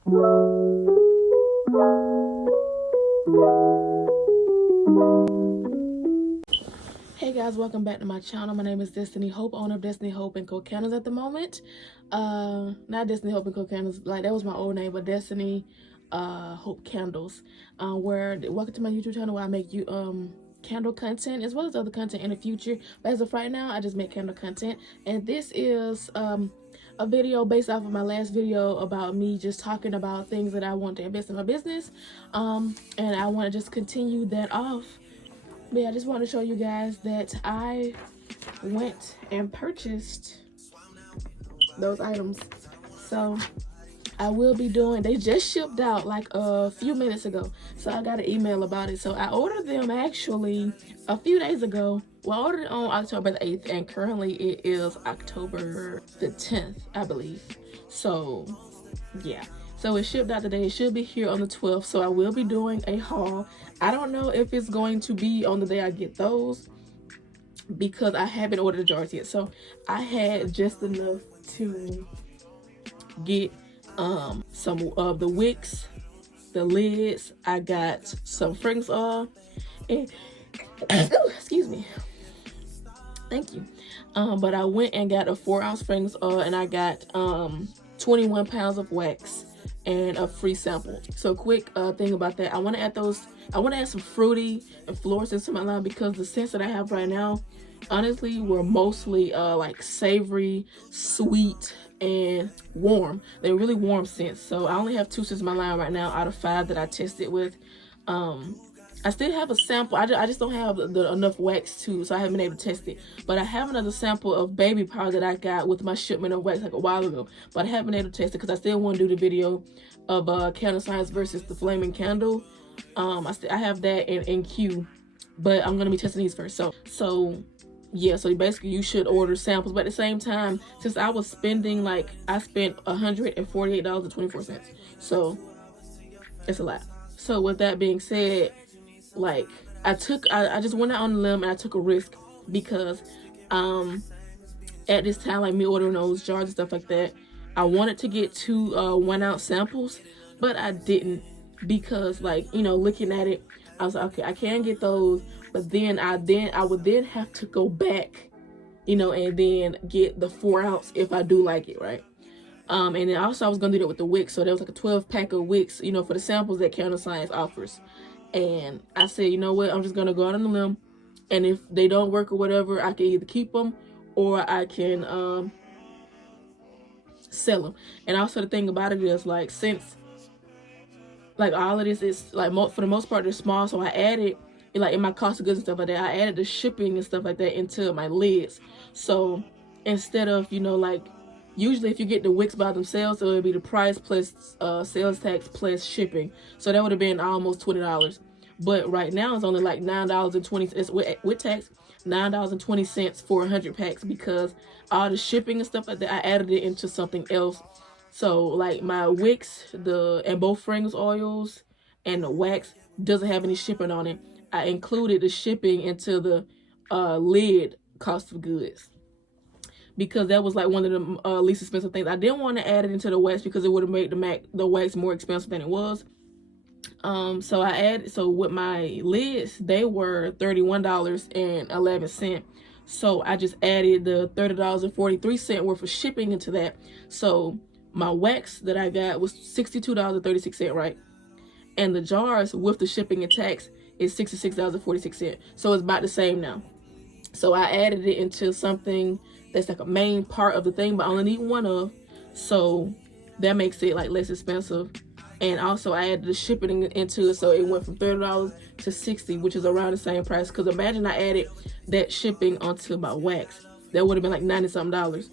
Hey guys, welcome back to my channel. My name is Destiny Hope, owner of Destinyhopeandcocandles at the moment. Not Destinyhopeandcocandles, like that was my old name, but Destiny Hope Candles. Welcome to my YouTube channel where I make you candle content as well as other content in the future. But as of right now, I just make candle content, and this is a video based off of my last video about me just talking about things that I want to invest in my business, and I want to just continue that off. But yeah, I just want to show you guys that I went and purchased those items. So I will be doing, they just shipped out like a few minutes ago. So I got an email about it. So I ordered them actually a few days ago. Well, I ordered it on October the 8th, and currently it is October the 10th, I believe. So yeah. So it shipped out today. It should be here on the 12th. So I will be doing a haul. I don't know if it's going to be on the day I get those because I haven't ordered the jars yet. So I had just enough to get some of the wicks, the lids. I got some fragrance oil, and excuse me. Thank you. But I went and got a 4-ounce fragrance oil, and I got 21 pounds of wax and a free sample. So quick thing about that, I want to add some fruity and floral scents to my line because the scents that I have right now honestly were mostly like savory, sweet, and warm. They're really warm scents. So I only have 2 scents in my line right now out of 5 that I tested with. I still have a sample. I just don't have enough wax too, so I haven't been able to test it. But I have another sample of baby powder that I got with my shipment of wax like a while ago. But I haven't been able to test it because I still want to do the video of candle science versus the flaming candle. I have that in queue, but I'm gonna be testing these first. So yeah. So basically, you should order samples. But at the same time, since I was spending I spent $148.24. So it's a lot. So with that being said, I just went out on a limb and I took a risk because at this time, like me ordering those jars and stuff like that, I wanted to get 2 1-ounce samples, but I didn't because looking at it, I was like, okay, I can get those, but then I would then have to go back, and then get the 4-ounce if I do like it, right? And then also I was gonna do that with the wicks. So there was like a 12-pack of wicks, for the samples that Candle Science offers. And I said, you know what, I'm just gonna go out on the limb, and if they don't work or whatever, I can either keep them or I can sell them. And also the thing about it is, since all of this is for the most part they're small, so I added in my cost of goods and stuff like that, I added the shipping and stuff like that into my lids. So instead of usually if you get the wicks by themselves, it would be the price plus sales tax plus shipping. So that would have been almost $20. But right now it's only like $9.20. It's with tax, $9.20 for 100 packs because all the shipping and stuff like that, I added it into something else. So my wicks, and both fragrance oils and the wax doesn't have any shipping on it. I included the shipping into the lid cost of goods, because that was one of the least expensive things. I didn't want to add it into the wax because it would have made the wax more expensive than it was. So with my lids, they were $31.11. So I just added the $30.43 worth of shipping into that. So my wax that I got was $62.36, right? And the jars with the shipping and tax is $66.46. So it's about the same now. So I added it into something that's like a main part of the thing, but I only need one of, so that makes it less expensive. And also I added the shipping into it, so it went from $30 to $60, which is around the same price. Because imagine I added that shipping onto my wax, that would have been like $90-something.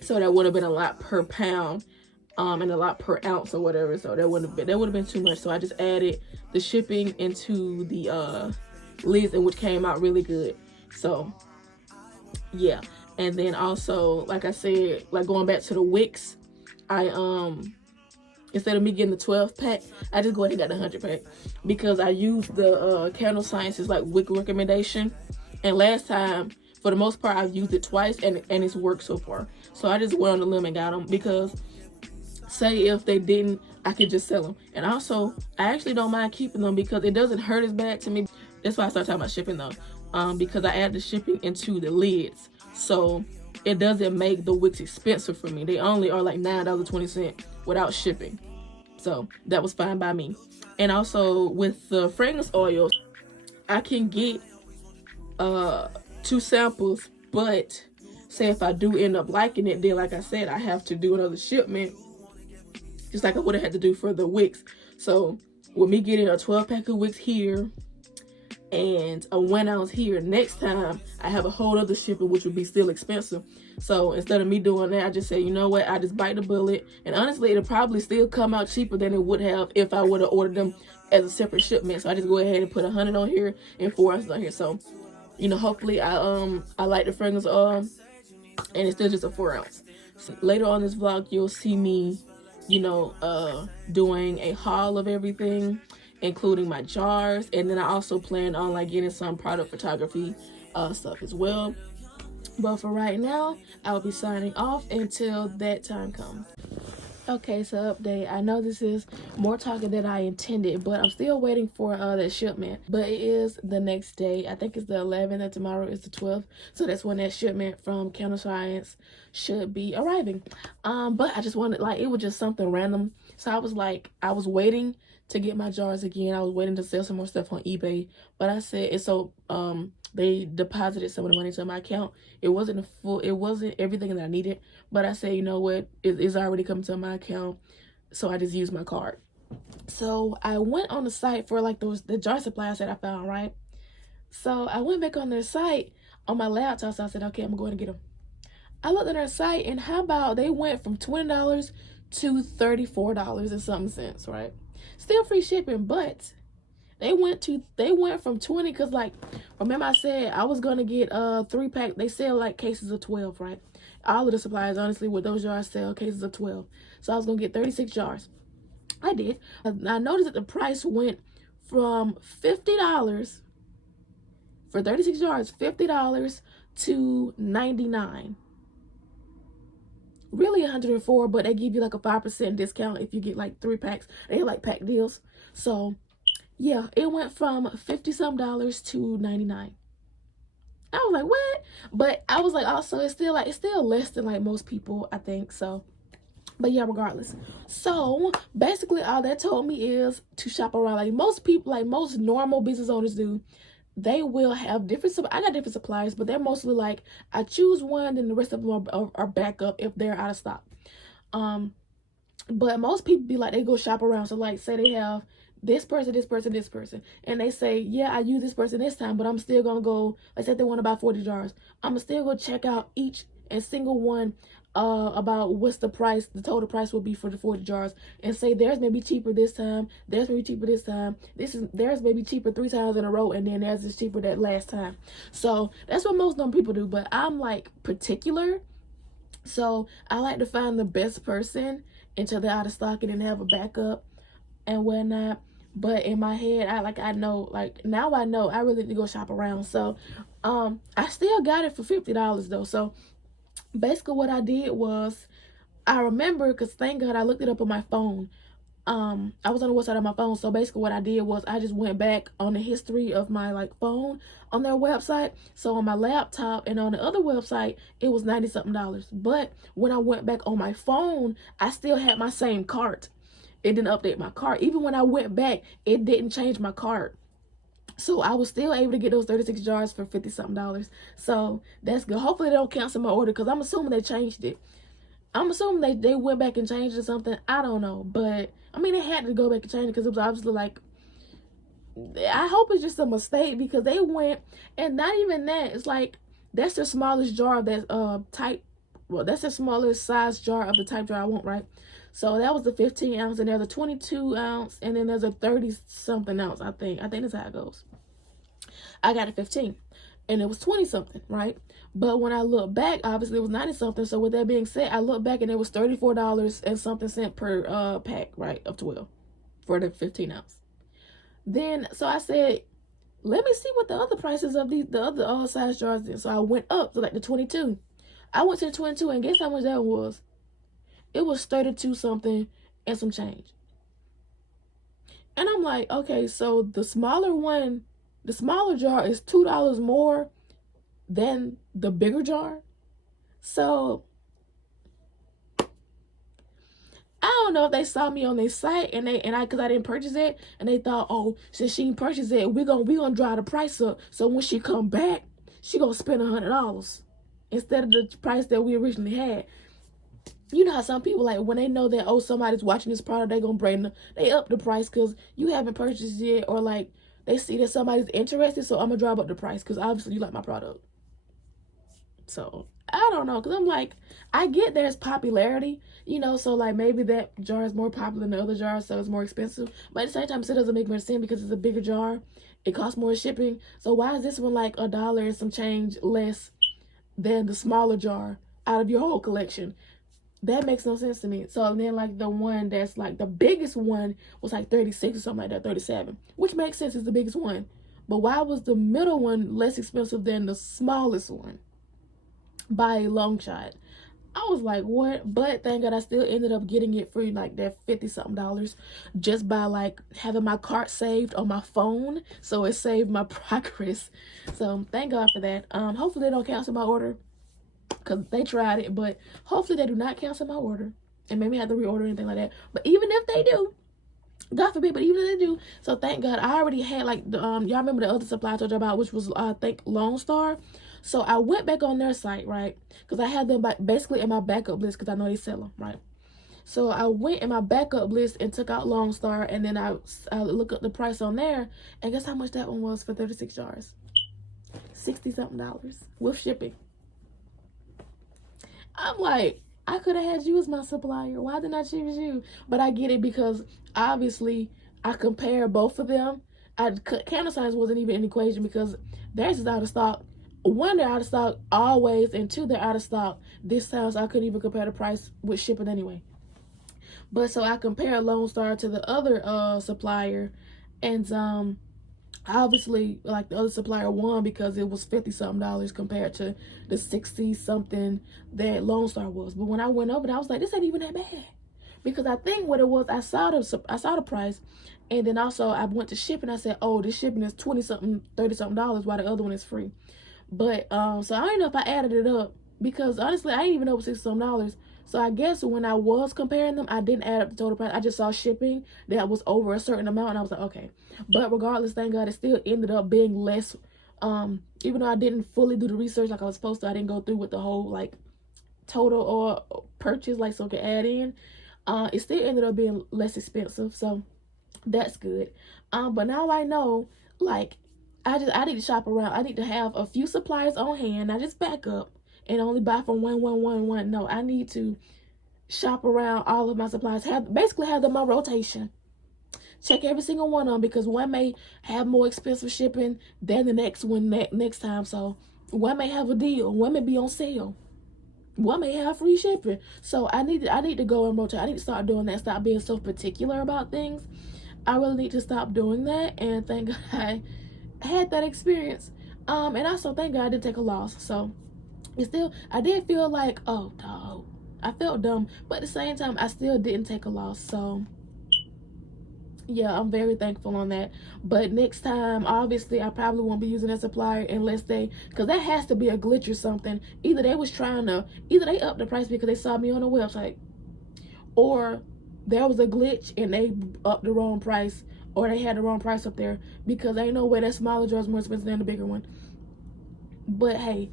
So that would have been a lot per pound, and a lot per ounce or whatever. So that would have been too much. So I just added the shipping into the lids, and which came out really good. So yeah. And then also, like I said, going back to the wicks, I instead of me getting the 12-pack, I just go ahead and got the 100-pack because I used the Candle Science's wick recommendation, and last time, for the most part, I've used it twice and it's worked so far. So I just went on the limb and got them because say if they didn't, I could just sell them. And also, I actually don't mind keeping them because it doesn't hurt as bad to me. That's why I started talking about shipping though, because I add the shipping into the lids, so it doesn't make the wicks expensive for me. They only are like $9.20 without shipping, so that was fine by me. And also with the fragrance oils, I can get 2 samples, but say if I do end up liking it, then like I said, I have to do another shipment, just like I would have had to do for the wicks. So with me getting a 12-pack of wicks here and a 1 ounce here, next time I have a whole other shipping, which would be still expensive. So instead of me doing that, I just say, you know what, I just bite the bullet. And honestly, it'll probably still come out cheaper than it would have if I would have ordered them as a separate shipment. So I just go ahead and put 100 on here and 4 ounces on here. So, you know, hopefully I like the fragrance and it's still just a 4 ounce. So later on this vlog, you'll see me, you know, doing a haul of everything, including my jars. And then I also plan on like getting some product photography stuff as well. But for right now, I'll be signing off until that time comes. Okay, so update. I know this is more talking than I intended, but I'm still waiting for that shipment. But it is the next day. I think it's the 11th, and tomorrow is the 12th. So that's when that shipment from Counter Science should be arriving. But I just wanted, like, it was just something random. So I was like, I was waiting to get my jars again. I was waiting to sell some more stuff on eBay. But I said, it's so, they deposited some of the money to my account. It wasn't everything that I needed, but I said, you know what, it's already coming to my account, so I just used my card. So I went on the site for like the jar supplies that I found, right? So I went back on their site on my laptop, so I said, okay, I'm going to get them. I looked at their site, and how about they went from $20 to $34 and something cents, right? Still free shipping, but they went from 20, because like, remember I said I was gonna get 3-pack. They sell like cases of 12, right? All of the supplies, honestly, with those jars sell cases of 12. So I was gonna get 36 jars. I did. I noticed that the price went from $50 for 36 jars, $50 to $99. Really $104, but they give you like a 5% discount if you get like 3 packs. They have like pack deals. So yeah, it went from $50-some to $99. I was like, what? But I was like, also, it's still less than like most people, I think. So, but yeah, regardless. So basically, all that told me is to shop around. Like most people, like most normal business owners do, they will have different. I got different suppliers, but they're mostly like, I choose one, then the rest of them are backup if they're out of stock. But most people be like, they go shop around. So like, say they have this person, this person, this person, and they say, yeah, I use this person this time, but I'm still gonna go, let's say they want to buy 40 jars, I'm gonna still go check out each and single one about what's the price, the total price will be for the 40 jars, and say theirs may be cheaper this time, theirs may be cheaper this time, theirs may be cheaper 3 times in a row, and then theirs is cheaper that last time. So that's what most normal people do, but I'm like particular, so I like to find the best person until they're out of stock and then have a backup and whatnot. But in my head, I know now I know I really need to go shop around. So I still got it for $50 though. So basically what I did was, I remember, because thank God I looked it up on my phone. I was on the website of my phone. So basically what I did was, I just went back on the history of my like phone on their website. So on my laptop and on the other website, it was $90-something. But when I went back on my phone, I still had my same cart. It didn't update my cart. Even when I went back, it didn't change my cart. So I was still able to get those 36 jars for $50-something. So that's good. Hopefully they don't cancel my order, because I'm assuming they changed it. I'm assuming they went back and changed it or something. I don't know. But I mean, they had to go back and change it, because it was obviously like, I hope it's just a mistake, because they went, and not even that. It's like, that's the smallest jar of that type. Well, that's the smallest size jar of the type jar I want, right? So that was the 15 ounce, and there's a 22 ounce, and then there's a 30 something ounce. I think that's how it goes. I got a 15, and it was 20 something, right? But when I look back, obviously it was 90 something. So with that being said, I look back and it was $34 and something cent per pack, right, of 12 for the 15 ounce. Then so I said, let me see what the other prices of the other size jars is. So I went up to like the 22. I went to the 22, and guess how much that was? it was 32 something and some change. And I'm like, okay, so the smaller jar is $2 more than the bigger jar. So I don't know if they saw me on their site and because I didn't purchase it, and they thought, oh, since she didn't purchase it, we gonna drive the price up. So when she come back, she gonna spend $100 instead of the price that we originally had. You know how some people, like, when they know that, oh, somebody's watching this product, they up the price because you haven't purchased it, or like they see that somebody's interested, so I'm gonna drive up the price because obviously you like my product. So I don't know, because I'm like, I get there's popularity, so like maybe that jar is more popular than the other jar, so it's more expensive. But at the same time, it still doesn't make much sense because it's a bigger jar. It costs more shipping. So why is this one like $1 and some change less than the smaller jar out of your whole collection? That makes no sense to me. So then, like, the one that's like the biggest one was like 36 or something like that, 37, which makes sense, it's the biggest one. But why was the middle one less expensive than the smallest one by a long shot? I was like, what? But thank God I still ended up getting it for like that $50-something just by like having my cart saved on my phone. So it saved my progress. So thank God for that. Hopefully they don't cancel my order, because they tried it, but hopefully they do not cancel my order and maybe have to reorder anything like that. But even if they do, God forbid, but even if they do, so thank God I already had like the y'all remember the other supply I told you about, which was I think Lone Star. So I went back on their site, right, because I had them basically in my backup list because I know they sell them, right. So I went in my backup list and took out Lone Star, and then I look up the price on there, and guess how much that one was for 36 jars? $60-something with shipping. I'm like, I could have had you as my supplier. Why didn't I choose you? But I get it, because obviously I compare both of them. Candle signs wasn't even an equation because theirs is out of stock. One, they're out of stock always, and two, they're out of stock this time, so I couldn't even compare the price with shipping anyway. But so I compared Lone Star to the other supplier, and obviously like the other supplier won because it was $50-something compared to the 60-something that Lone Star was. But when I went over there, I was like, this ain't even that bad, because I think what it was, I saw the price, and then also I went to shipping. I said, oh, this shipping is $20-something, $30-something, while the other one is free. But so I don't know if I added it up, because honestly I didn't even know it was $60-something. So I guess when I was comparing them, I didn't add up the total price. I just saw shipping that was over a certain amount, and I was like, okay. But regardless, thank God, it still ended up being less. Even though I didn't fully do the research like I was supposed to, I didn't go through with the whole like total or purchase, like, so I could add in. It still ended up being less expensive, so that's good. But now I know, like, I need to shop around. I need to have a few suppliers on hand, not just back up and only buy from one. No, I need to shop around all of my supplies. Basically have them on rotation. Check every single one of them, because one may have more expensive shipping than the next one next time. So one may have a deal, one may be on sale, one may have free shipping. So I need to go and rotate. I need to start doing that. Stop being so particular about things. I really need to stop doing that. And thank God I had that experience. And also thank God I didn't take a loss. So I did feel like, oh dog, I felt dumb, but at the same time I still didn't take a loss. So yeah, I'm very thankful on that. But next time, obviously, I probably won't be using that supplier unless because that has to be a glitch or something. Either they upped the price because they saw me on the website, or there was a glitch and they upped the wrong price, or they had the wrong price up there, because ain't no way that smaller jar is more expensive than the bigger one. But hey,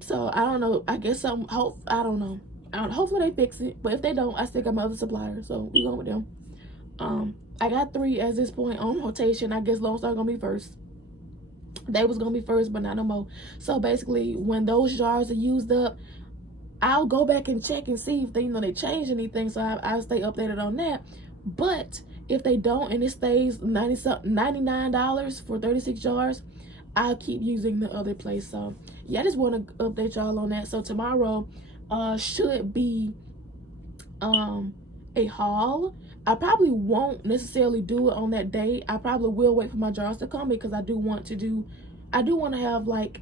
so I don't know. I guess I don't know. Hopefully they fix it. But if they don't, I still got my other supplier, so we going with them. I got 3 at this point on rotation. I guess Lone Star gonna be first. They was gonna be first, but not no more. So basically, when those jars are used up, I'll go back and check and see if they change anything. So I'll stay updated on that. But if they don't, and it stays $99 for 36 jars, I'll keep using the other place. So yeah, I just want to update y'all on that. So tomorrow should be a haul. I probably won't necessarily do it on that day. I probably will wait for my jars to come, because I do want to have like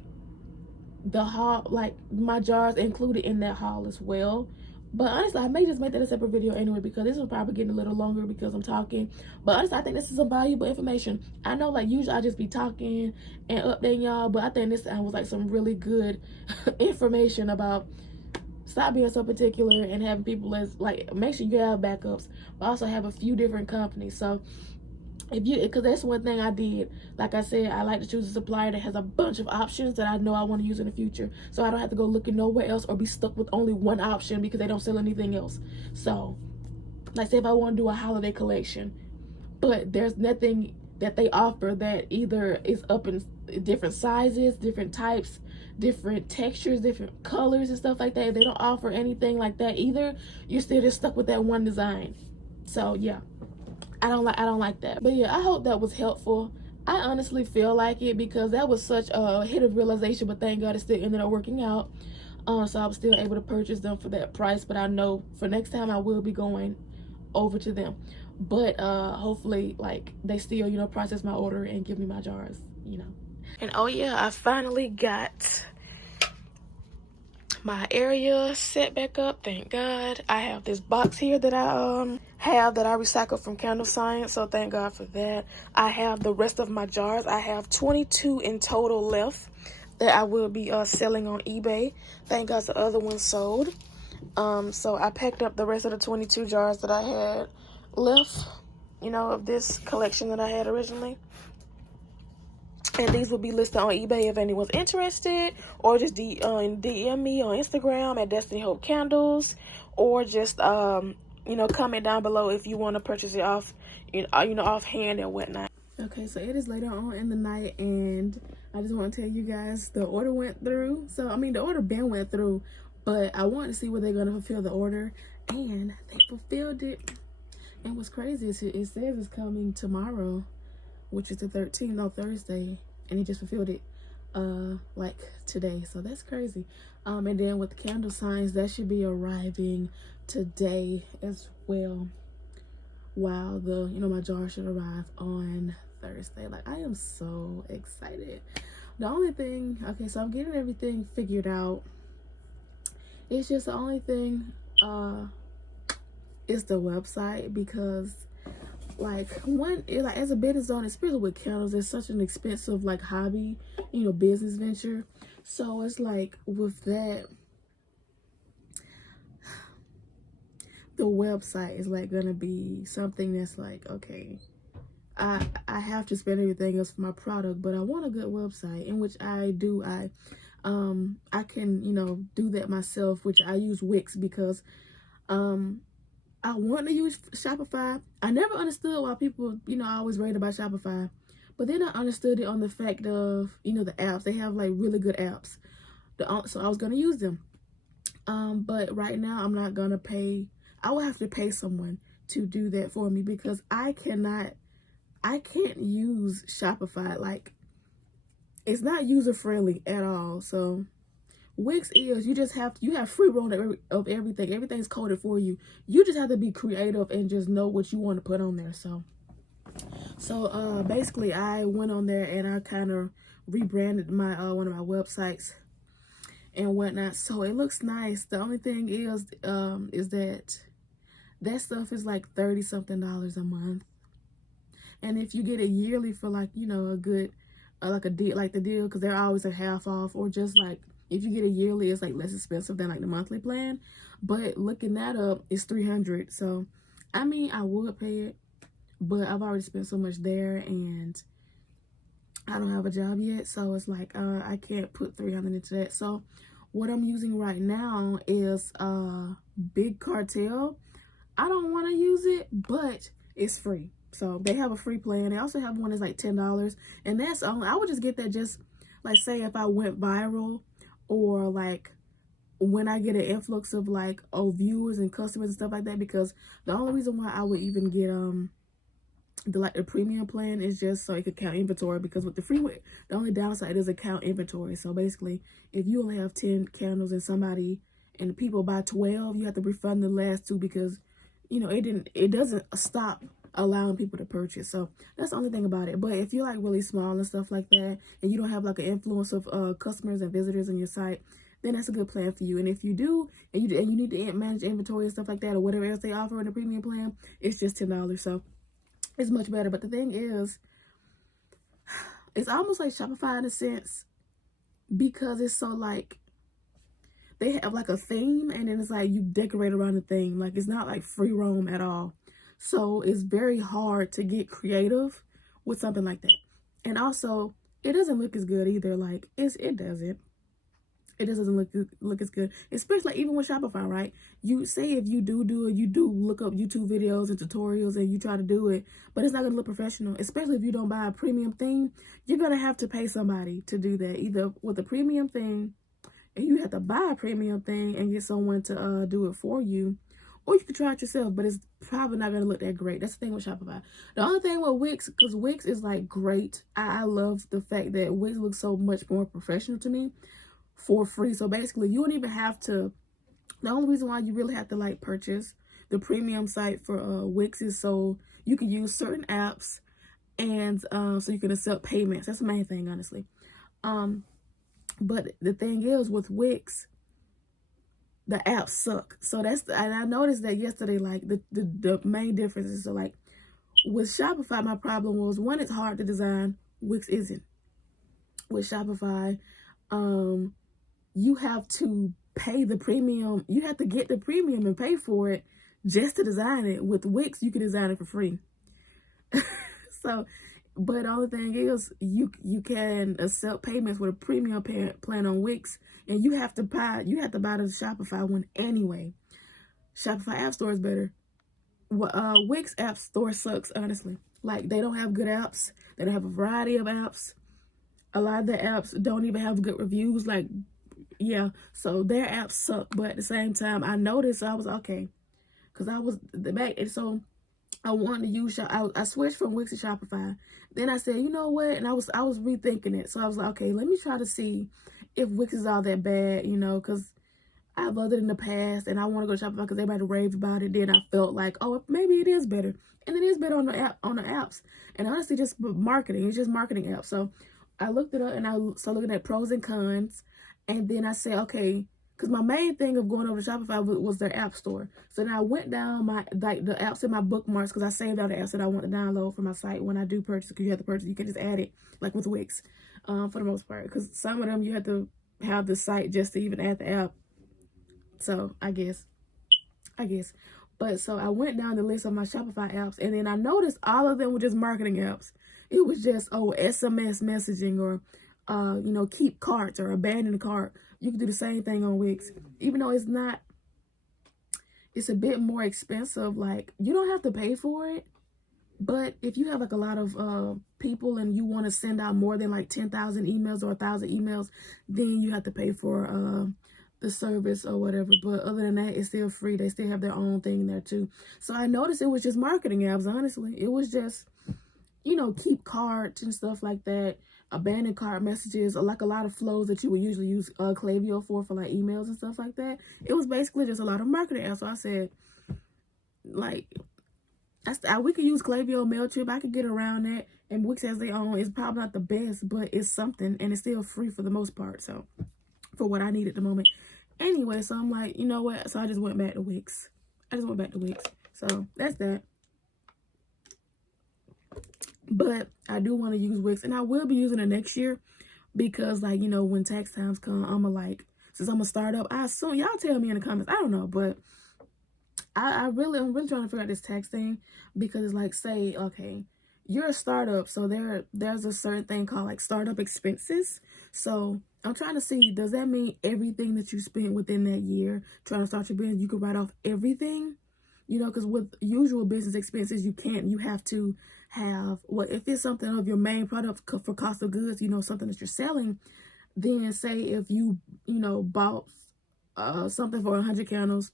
the haul, like my jars included in that haul as well. But honestly, I may just make that a separate video anyway, because this will probably get a little longer because I'm talking. But honestly, I think this is some valuable information. I know, like, usually I just be talking and updating y'all, but I think this was like some really good information about stop being so particular and having people as, like, make sure you have backups, but also have a few different companies. So if you, because that's one thing I did, like I said, I like to choose a supplier that has a bunch of options that I know I want to use in the future, so I don't have to go looking nowhere else or be stuck with only one option because they don't sell anything else. So like, say if I want to do a holiday collection, but there's nothing that they offer that either is up in different sizes, different types, different textures, different colors and stuff like that, if they don't offer anything like that either, you're still just stuck with that one design. So yeah, I don't like that. But yeah, I hope that was helpful. I honestly feel like it, because that was such a hit of realization, but thank God it still ended up working out. So I was still able to purchase them for that price, but I know for next time I will be going over to them. But hopefully, like, they still, you know, process my order and give me my jars, you know. And oh yeah, I finally got my area set back up, thank God. I have this box here that I recycled from Candle Science, so thank God for that. I have the rest of my jars. I have 22 in total left that I will be selling on eBay. Thank God the other one sold. So I packed up the rest of the 22 jars that I had left, you know, of this collection that I had originally. And these will be listed on eBay if anyone's interested, or just DM me on Instagram at Destinyhopeandcocandles, or just you know, comment down below if you want to purchase it off, you know, offhand and whatnot. Okay, so it is later on in the night, and I just want to tell you guys the order went through. So I mean, the order been went through, but I want to see where they're gonna fulfill the order, and they fulfilled it. And what's crazy is it says it's coming tomorrow, which is the 13th, no, Thursday, and he just fulfilled it like today. So that's crazy. And then with the Candle Signs, that should be arriving today as well. Wow, my jar should arrive on Thursday. Like, I am so excited. The only thing, okay, so I'm getting everything figured out. It's just the only thing is the website, because like, as a business owner, especially with candles, it's such an expensive, like, hobby, you know, business venture. So it's like, with that, the website is like gonna be something that's like, okay, I have to spend everything else for my product, but I want a good website, in which I do. I can, you know, do that myself, which I use Wix, because I want to use Shopify. I never understood why people, you know, always rate about Shopify. But then I understood it on the fact of, you know, the apps. They have, like, really good apps. So I was going to use them. But right now I'm not going to pay. I will have to pay someone to do that for me, because I can't use Shopify. Like, it's not user-friendly at all. So Wix is, you have free roam of everything. Everything's coded for you. You just have to be creative and just know what you want to put on there. So basically, I went on there and I kind of rebranded my one of my websites and whatnot. So it looks nice. The only thing is that stuff is like $30-something a month. And if you get it yearly for, like, you know, a good like a deal, like the deal, because they're always at half off, or just like, if you get a yearly, it's like less expensive than like the monthly plan. But looking that up, it's $300. So I mean, I would pay it, but I've already spent so much there, and I don't have a job yet, so it's like I can't put $300 into that. So what I'm using right now is Big Cartel. I don't want to use it, but it's free. So they have a free plan. They also have one that's like $10, and that's only, I would just get that just, like, say if I went viral, or like when I get an influx of, like, viewers and customers and stuff like that. Because the only reason why I would even get the premium plan is just so it could count inventory, because with the free, the only downside is count inventory. So basically, if you only have 10 candles and the people buy 12, you have to refund the last 2, because, you know, it doesn't stop allowing people to purchase. So that's the only thing about it. But if you're like really small and stuff like that, and you don't have like an influence of customers and visitors on your site, then that's a good plan for you. And if you do, and you need to manage inventory and stuff like that, or whatever else they offer in the premium plan, it's just $10. So it's much better. But the thing is, it's almost like Shopify in a sense, because it's so like, they have like a theme, and then it's like you decorate around the theme. Like, it's not like free roam at all. So it's very hard to get creative with something like that. And also, it doesn't look as good either. Like, it doesn't. It just doesn't look as good, especially even with Shopify, right? You say if you do it, you do look up YouTube videos and tutorials and you try to do it, but it's not gonna look professional. Especially if you don't buy a premium theme, you're gonna have to pay somebody to do that, either with a premium thing, and you have to buy a premium thing and get someone to do it for you, or you can try it yourself, but it's probably not gonna look that great. That's the thing with Shopify. The other thing with Wix, because Wix is like great. I love the fact that Wix looks so much more professional to me for free. So basically, you don't even have to. The only reason why you really have to like purchase the premium site for Wix is so you can use certain apps, and so you can accept payments. That's the main thing, honestly. But the thing is, with Wix, the apps suck. So and I noticed that yesterday. Like, the main difference is, so like with Shopify, my problem was, one, it's hard to design. Wix isn't. With Shopify, you have to pay the premium. You have to get the premium and pay for it just to design it. With Wix, you can design it for free. So, but the only thing is, you can accept payments with a premium plan on Wix, and you have to buy the Shopify one anyway. Shopify App Store is better. Wix App Store sucks, honestly. Like, they don't have good apps. They don't have a variety of apps. A lot of the apps don't even have good reviews. Like, yeah, so their apps suck. But at the same time, I noticed, so I was okay, because I was the back, and so I wanted to use I switched from Wix to Shopify. Then I said, you know what? And I was rethinking it. So I was like, okay, let me try to see if Wix is all that bad, because I've loved it in the past, and I want to go to Shopify because everybody raved about it. Then I felt like, oh, maybe it is better, and it is better on the apps. And honestly, just marketing. It's just marketing apps. So I looked it up, and I started looking at pros and cons, and then I said, okay, because my main thing of going over to Shopify was their app store. So then I went down the apps in my bookmarks, because I saved all the apps that I want to download for my site when I do purchase. Because you have to purchase, you can just add it, like with Wix, for the most part. Because some of them you have to have the site just to even add the app. So I guess. But so I went down the list of my Shopify apps, and then I noticed all of them were just marketing apps. It was just, SMS messaging, or keep carts or abandon the cart. You can do the same thing on Wix, even though it's a bit more expensive. Like, you don't have to pay for it, but if you have like a lot of people and you want to send out more than like 10,000 emails or 1,000 emails, then you have to pay for the service or whatever. But other than that, it's still free. They still have their own thing there too. So I noticed it was just marketing apps, honestly. It was just, keep carts and stuff like that, abandon cart messages, or like a lot of flows that you would usually use Klaviyo for like emails and stuff like that. It was basically just a lot of marketing apps. So I said, like, we could use Klaviyo, MailChimp. I could get around that. And Wix has their own. It's probably not the best, but it's something, and it's still free for the most part. So for what I need at the moment. Anyway, so I'm like, you know what? So I just went back to Wix. So that's that. But I do want to use Wix, and I will be using it next year, because, like, when tax times come, since I'm a startup, I assume, y'all tell me in the comments, I don't know, but I'm really trying to figure out this tax thing, because it's like, say, okay, you're a startup, so there's a certain thing called like startup expenses. So I'm trying to see, does that mean everything that you spent within that year trying to start your business, you can write off everything? Because with usual business expenses, you have to have, if it's something of your main product for cost of goods, something that you're selling, then say if you, bought something for 100 candles,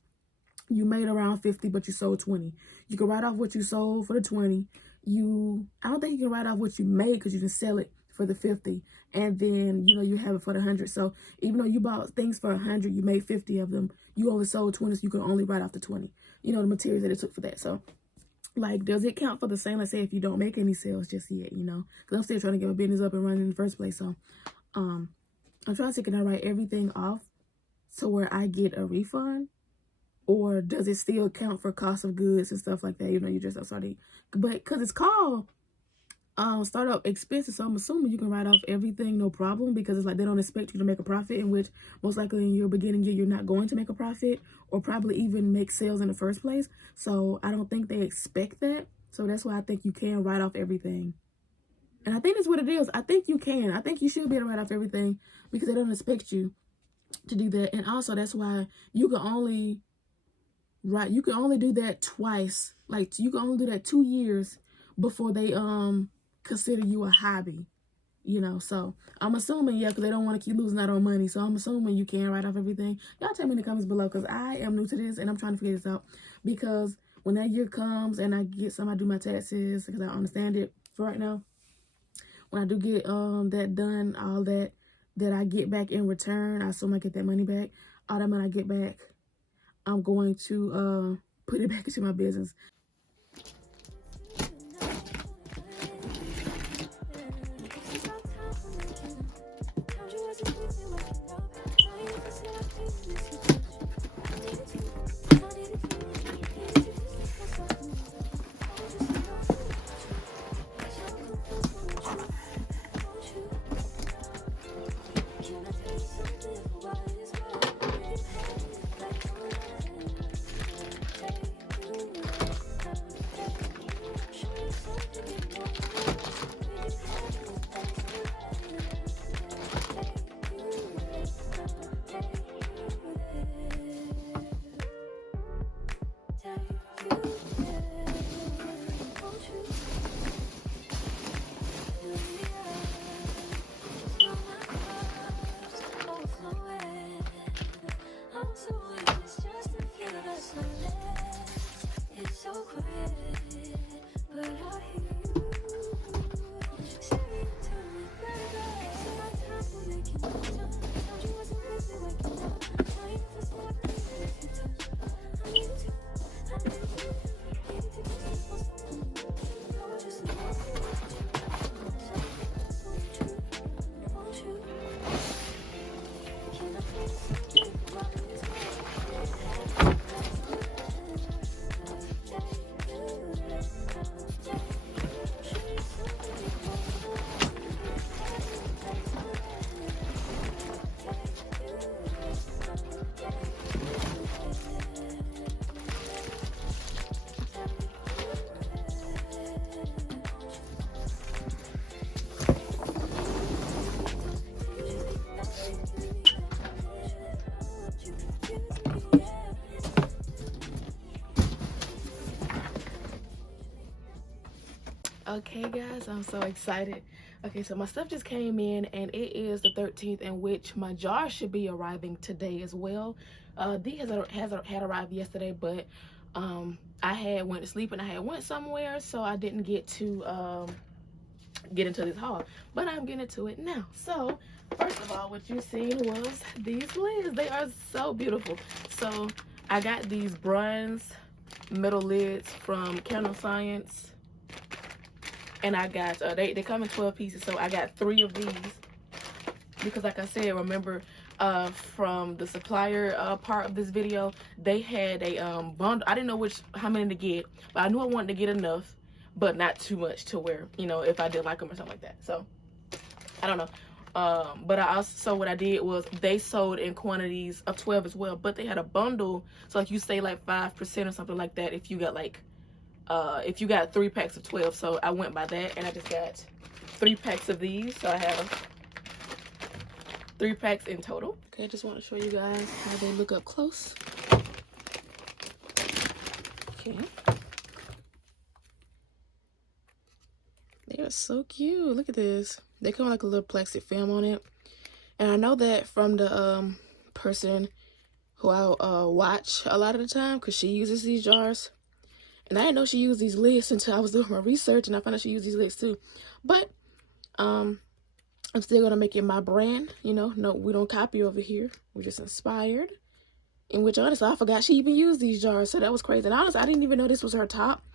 you made around 50, but you sold 20. You can write off what you sold for the 20. I don't think you can write off what you made, because you can sell it for the 50, and then you have it for the 100. So even though you bought things for 100, you made 50 of them, you only sold 20, so you can only write off the 20, the materials that it took for that. So, like, does it count for the same? Let's say if you don't make any sales just yet, because I'm still trying to get my business up and running in the first place. So I'm trying to see, can I write everything off to where I get a refund? Or does it still count for cost of goods and stuff like that? You know, you just started, but because it's called startup expenses, so I'm assuming you can write off everything, no problem, because it's like they don't expect you to make a profit, in which most likely in your beginning year you're not going to make a profit or probably even make sales in the first place. So I don't think they expect that. So that's why I think you can write off everything. And I think that's what it is. I think you can. I think you should be able to write off everything because they don't expect you to do that. And also that's why you can only do that twice. Like you can only do that 2 years before they consider you a hobby, you know. So I'm assuming, yeah, because they don't want to keep losing out on money. So I'm assuming you can write off everything. Y'all tell me in the comments below, because I am new to this and I'm trying to figure this out. Because when that year comes and I get somebody to do my taxes, because I understand it for right now, when I do get that done, all that I get back in return, I assume I get that money back. All that money I get back, I'm going to put it back into my business. Okay guys, I'm so excited. Okay, so my stuff just came in and it is the 13th, in which my jar should be arriving today as well. These had arrived yesterday, but I had went to sleep and I had went somewhere, so I didn't get to get into this haul, but I'm getting into it now. So first of all, what you seen was these lids. They are so beautiful. So I got these bronze metal lids from Candle Science. And I got, they come in 12 pieces, so I got 3 of these. Because like I said, remember from the supplier part of this video, they had a bundle. I didn't know how many to get, but I knew I wanted to get enough, but not too much to where, you know, if I didn't like them or something like that. So, I don't know. But I also, so what I did was they sold in quantities of 12 as well, but they had a bundle. So like you say like 5% or something like that if you got like, if you got 3 packs of 12. So I went by that and I just got 3 packs of these. So I have 3 packs in total. Okay, I just want to show you guys how they look up close. Okay. They are so cute. Look at this. They come with like a little plastic film on it. And I know that from the person who I watch a lot of the time, because she uses these jars. And I didn't know she used these lids until I was doing my research, and I found out she used these lids too. But I'm still gonna make it my brand. You know, no, we don't copy over here. We're just inspired. In which, honestly, I forgot she even used these jars, so that was crazy. And honestly, I didn't even know this was her top.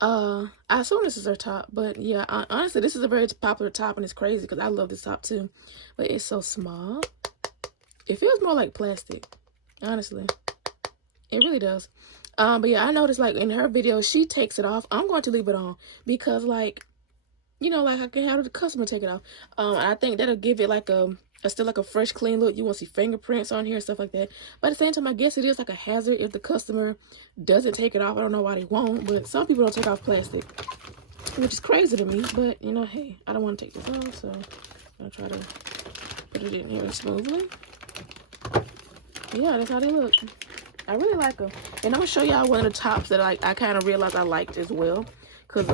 I assume this is her top, but yeah, honestly, this is a very popular top, and it's crazy because I love this top too. But it's so small. It feels more like plastic, honestly. It really does. But yeah, I noticed like in her video, she takes it off. I'm going to leave it on because like, you know, like I can have the customer take it off. I think that'll give it like a still like a fresh, clean look. You won't see fingerprints on here and stuff like that. But at the same time, I guess it is like a hazard if the customer doesn't take it off. I don't know why they won't, but some people don't take off plastic, which is crazy to me. But you know, hey, I don't want to take this off, so I'll try to put it in here smoothly. Yeah, that's how they look. I really like them. And I'm gonna show y'all one of the tops that I kind of realized I liked as well, because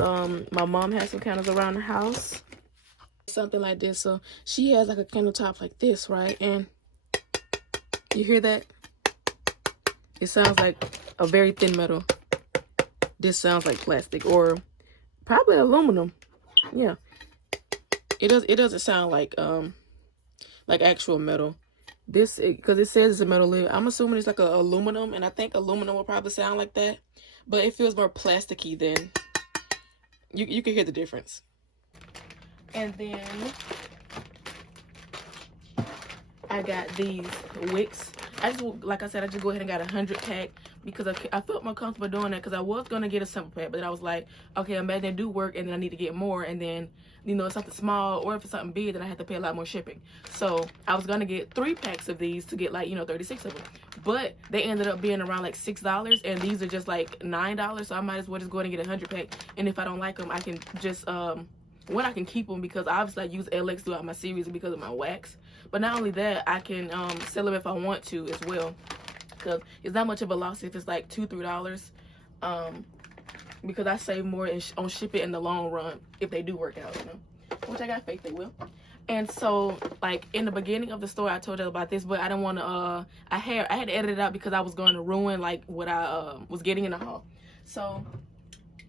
my mom has some candles around the house, something like this. So she has like a candle top like this, right? And you hear that? It sounds like a very thin metal. This sounds like plastic or probably aluminum. Yeah, it doesn't sound like actual metal. This, because it says it's a metal lid, I'm assuming it's like a aluminum, and I think aluminum will probably sound like that, but it feels more plasticky than you can hear the difference. And then I got these wicks. Like I said, I just go ahead and got 100 pack because I felt more comfortable doing that, because I was gonna get a simple pack, but I was like, okay, imagine they do work and then I need to get more, and then you know, it's something small, or if it's something big, then I have to pay a lot more shipping. So I was gonna get 3 packs of these to get like, you know, 36 of them, but they ended up being around like $6, and these are just like $9. So I might as well just go ahead and get 100 pack, and if I don't like them, I can just when I can keep them, because obviously I use LX throughout my series because of my wax. But not only that, I can sell them if I want to as well, because it's not much of a loss if it's like $2-3, because I save more on shipping in the long run if they do work out, you know, which I got faith they will. And so like in the beginning of the story, I told you about this, but I didn't want to I had to edit it out because I was going to ruin like what I was getting in the haul. So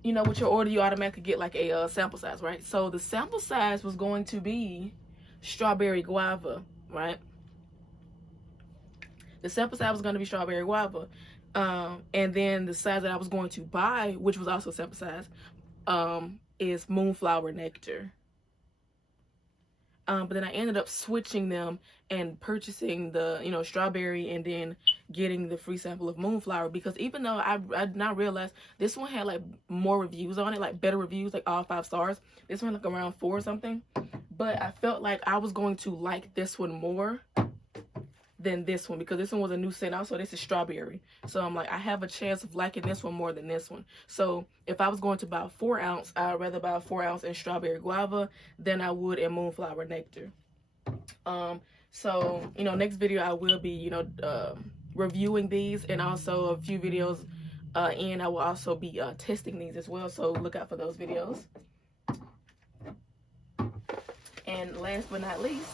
you know, with your order, you automatically get like a sample size, right? So the sample size was going to be strawberry guava, right? The sample size was going to be strawberry guava. And then the size that I was going to buy, which was also sample size, is moonflower nectar. But then I ended up switching them and purchasing the, you know, strawberry and then getting the free sample of moonflower, because even though I did not realize this one had like more reviews on it, like better reviews, like all 5 stars. This one like around 4 or something. But I felt like I was going to like this one more than this one, because this one was a new scent. Also, this is strawberry, so I'm like, I have a chance of liking this one more than this one. So if I was going to buy a 4 ounce, I'd rather buy a 4 ounce in strawberry guava than I would in moonflower nectar. So you know, next video I will be, you know, reviewing these, and also a few videos and I will also be testing these as well, so look out for those videos. And last but not least,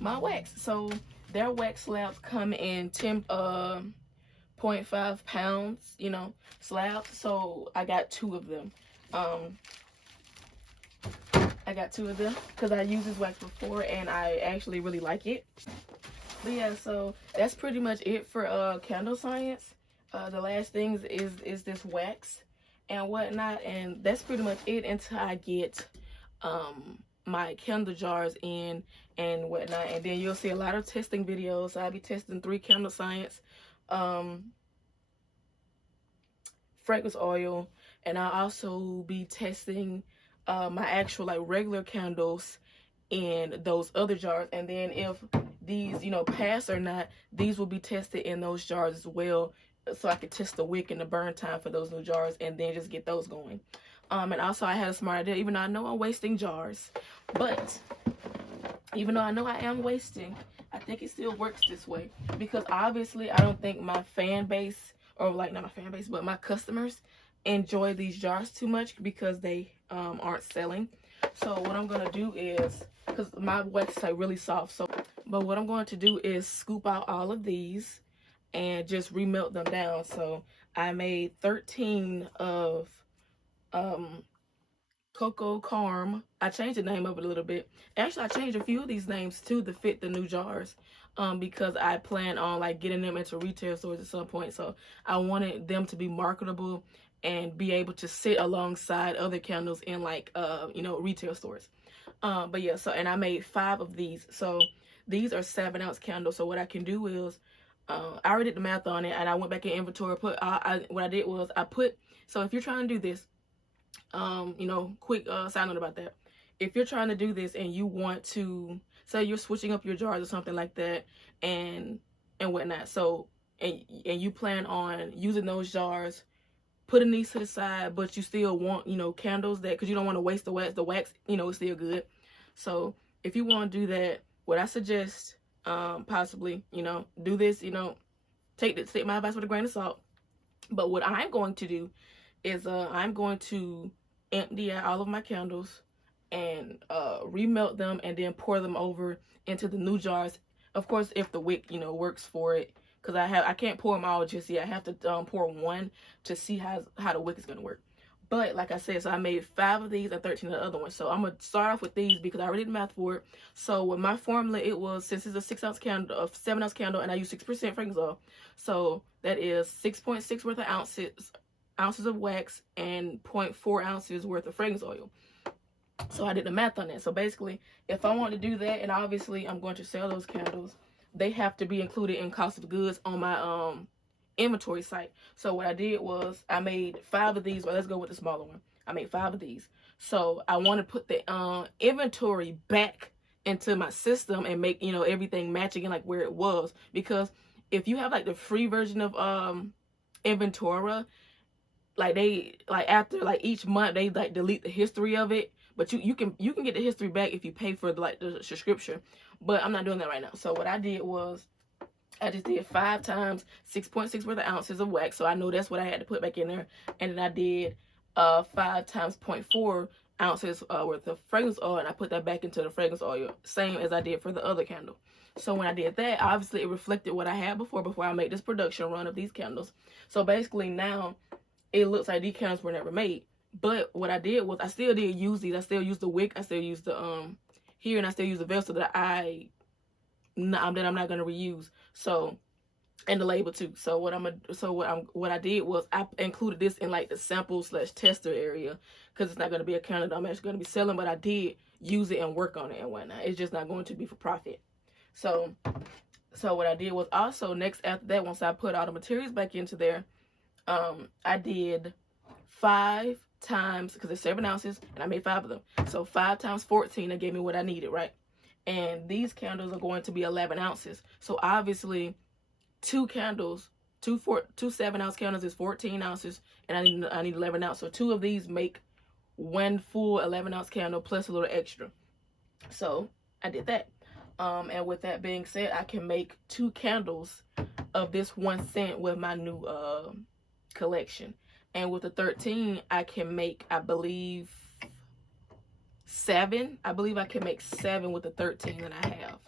my wax. So their wax slabs come in 10.5 pounds, you know, slabs. So I got 2 of them. I got 2 of them because I used this wax before and I actually really like it. But yeah, so that's pretty much it for candle science. The last thing is this wax and whatnot, and that's pretty much it until I get my candle jars in and whatnot. And then you'll see a lot of testing videos. So I'll be testing 3 candle science, fragrance oil, and I'll also be testing my actual like regular candles in those other jars. And then if these, you know, pass or not, these will be tested in those jars as well, so I can test the wick and the burn time for those new jars and then just get those going. And also I had a smart idea, even though I know I'm wasting jars, but even though I know I am wasting, I think it still works this way, because obviously I don't think my fan base, or like not my fan base, but my customers enjoy these jars too much because they aren't selling. So what I'm gonna do is, because my wax is like really soft, so but what I'm going to do is scoop out all of these and just remelt them down. So I made 13 of Cocoa Carm. I changed the name of it a little bit. Actually, I changed a few of these names too to fit the new jars, because I plan on like getting them into retail stores at some point. So I wanted them to be marketable and be able to sit alongside other candles in like you know, retail stores. But yeah, so and I made 5 of these. So These are 7-ounce candles. So what I can do is, I already did the math on it, and I went back in inventory. What I did was I put. So if you're trying to do this, quick side note about that. If you're trying to do this and you want to, say you're switching up your jars or something like that, and whatnot. So and you plan on using those jars, putting these to the side, but you still want, candles that, because you don't want to waste the wax. The wax, is still good. So if you want to do that, what I suggest, possibly, do this, take my advice with a grain of salt. But what I'm going to do is, I'm going to empty out all of my candles and remelt them and then pour them over into the new jars. Of course, if the wick, works for it, because I can't pour them all just yet. I have to pour one to see how the wick is gonna work. But like I said, so I made 5 of these and 13 of the other ones. So I'm gonna start off with these because I already did the math for it. So with my formula, it was, since it's a 6-ounce candle, a 7-ounce candle, and I use 6% fragrance oil, so that is 6.6 worth of ounces of wax and 0.4 ounces worth of fragrance oil. So I did the math on that. So basically, if I want to do that, and obviously I'm going to sell those candles, they have to be included in cost of goods on my inventory site. So what I did was I made 5 of these. But let's go with the smaller one. I made 5 of these. So I want to put the inventory back into my system and make, everything match again like where it was. Because if you have like the free version of Inventora, after each month they delete the history of it, but you can get the history back if you pay for the subscription. But I'm not doing that right now. So what I did was I just did 5 times 6.6 worth of ounces of wax, so I know that's what I had to put back in there. And then I did 5 times 0.4 ounces worth of fragrance oil, and I put that back into the fragrance oil, same as I did for the other candle. So when I did that, obviously it reflected what I had before I made this production run of these candles. So basically now it looks like these candles were never made. But what I did was I still did use these. I still used the wick. I still used the here, and I still use the vessel that I'm not gonna reuse. So, and the label too. So what I did was I included this in the sample/tester area, because it's not gonna be a candle that I'm actually gonna be selling, but I did use it and work on it and whatnot. It's just not going to be for profit. So what I did was also next after that, once I put all the materials back into there, I did 5 times, because it's 7 ounces and I made 5 of them. So 5 times 14, that gave me what I needed, right? And these candles are going to be 11 ounces. So obviously 2 candles, two 7-ounce candles is 14 ounces, and I need 11 ounces. So 2 of these make 1 full 11-ounce candle plus a little extra. So I did that. And with that being said, I can make 2 candles of this 1 cent with my new collection. And with the 13, I can make, I believe, 7. I believe I can make 7 with the 13 that I have.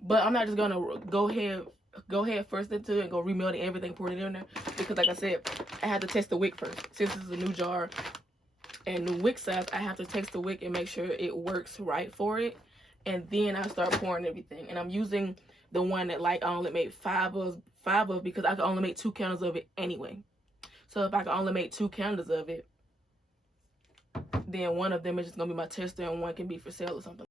But I'm not just gonna go ahead first into it and go remelting everything, pour it in there, because like I said, I have to test the wick first. Since this is a new jar and new wick size, I have to test the wick and make sure it works right for it, and then I start pouring everything. And I'm using the one that I only made 5 of because I can only make 2 candles of it anyway. So if I can only make 2 candles of it, then one of them is just gonna be my tester and one can be for sale or something.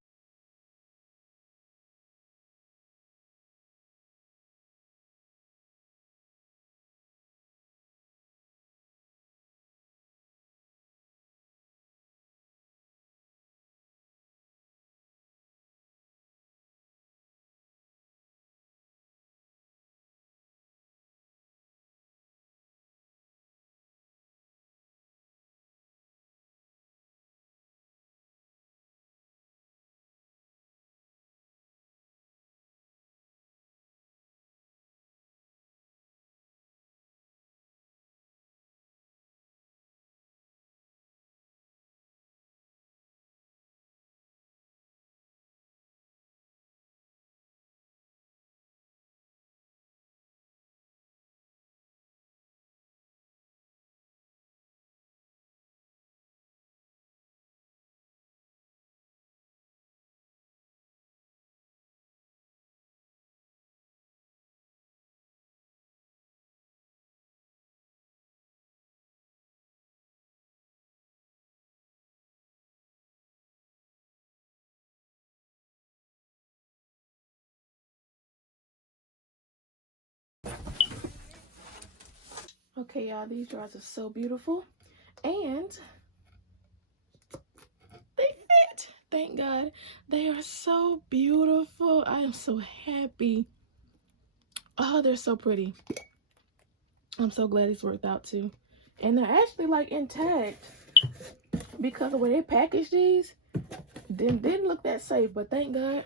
Okay, y'all, these jars are so beautiful, and they fit. Thank God. They are so beautiful. I am so happy. Oh, they're so pretty. I'm so glad it's worked out too. And they're actually like intact, because of the way they packaged these. Didn't look that safe, but thank God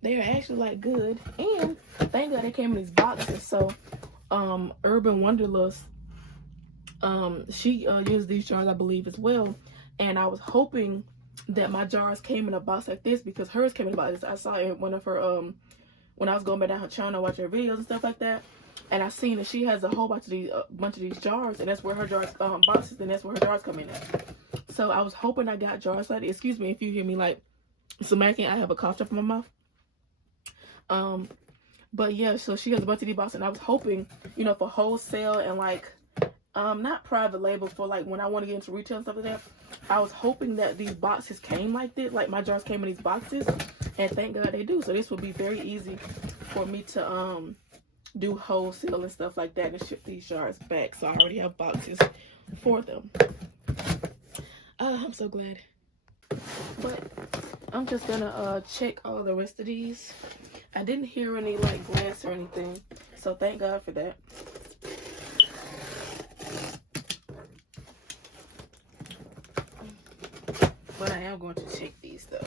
they are actually like good. And thank God they came in these boxes. So Urban Wanderlust, she used these jars, I believe, as well. And I was hoping that my jars came in a box like this, because hers came in a box. I saw it in one of her when I was going back down her channel watching her videos and stuff like that, and I seen that she has a whole bunch of these jars, and that's where her jars boxes, and that's where her jars come in at. So I was hoping I got jars like that. Excuse me if you hear me like smacking. I have a cough drop in my mouth. But yeah, so she has a bunch of these boxes, and I was hoping, you know, for wholesale and like not private label, for like when I want to get into retail and stuff like that. I was hoping that these boxes came like this, like my jars came in these boxes, and thank God they do. So this would be very easy for me to do wholesale and stuff like that and ship these jars back. So I already have boxes for them. I'm so glad. But I'm just gonna check all the rest of these. I didn't hear any like glass or anything, so thank God for that. But I am going to check these though.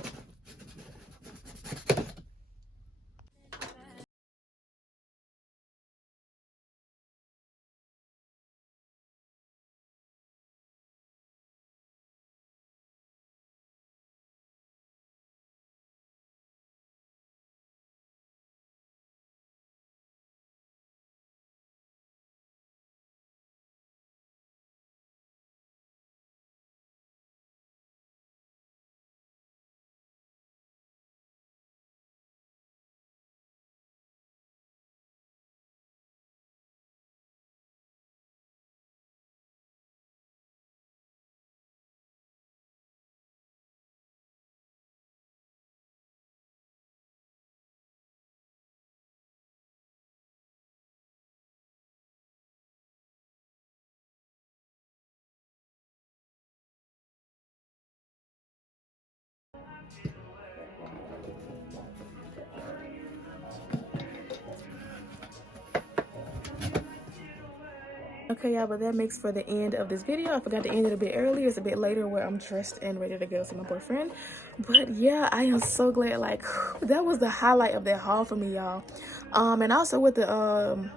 Okay, y'all, but that makes for the end of this video. I forgot to end it a bit earlier. It's a bit later where I'm dressed and ready to go see my boyfriend. But yeah, I am so glad. Like, that was the highlight of that haul for me, y'all. And also with the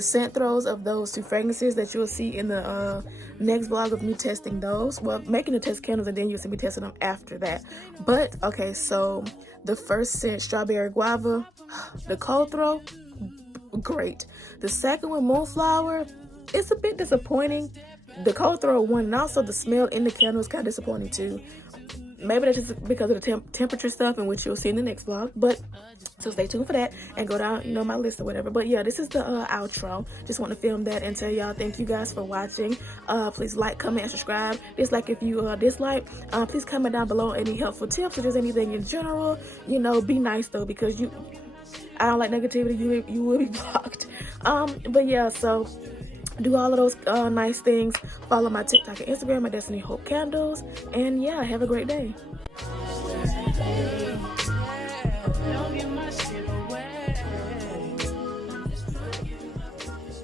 scent throws of those two fragrances that you'll see in the next vlog of me testing those. Well, making the test candles, and then you'll see me testing them after that. But okay, so the first scent, strawberry guava, the cold throw, great. The second one, moonflower, it's a bit disappointing. The cold throw one, and also the smell in the candle is kind of disappointing too. Maybe that's just because of the temperature stuff, in which you'll see in the next vlog. But so stay tuned for that and go down, you know, my list or whatever. But yeah, this is the outro. Just want to film that and tell y'all thank you guys for watching. Please like, comment, and subscribe. Dislike if you dislike. Please comment down below any helpful tips or just anything in general. You know, be nice though, because I don't like negativity. You will be blocked. But yeah, so do all of those nice things. Follow my TikTok and Instagram at Destiny Hope Candles. And yeah, have a great day.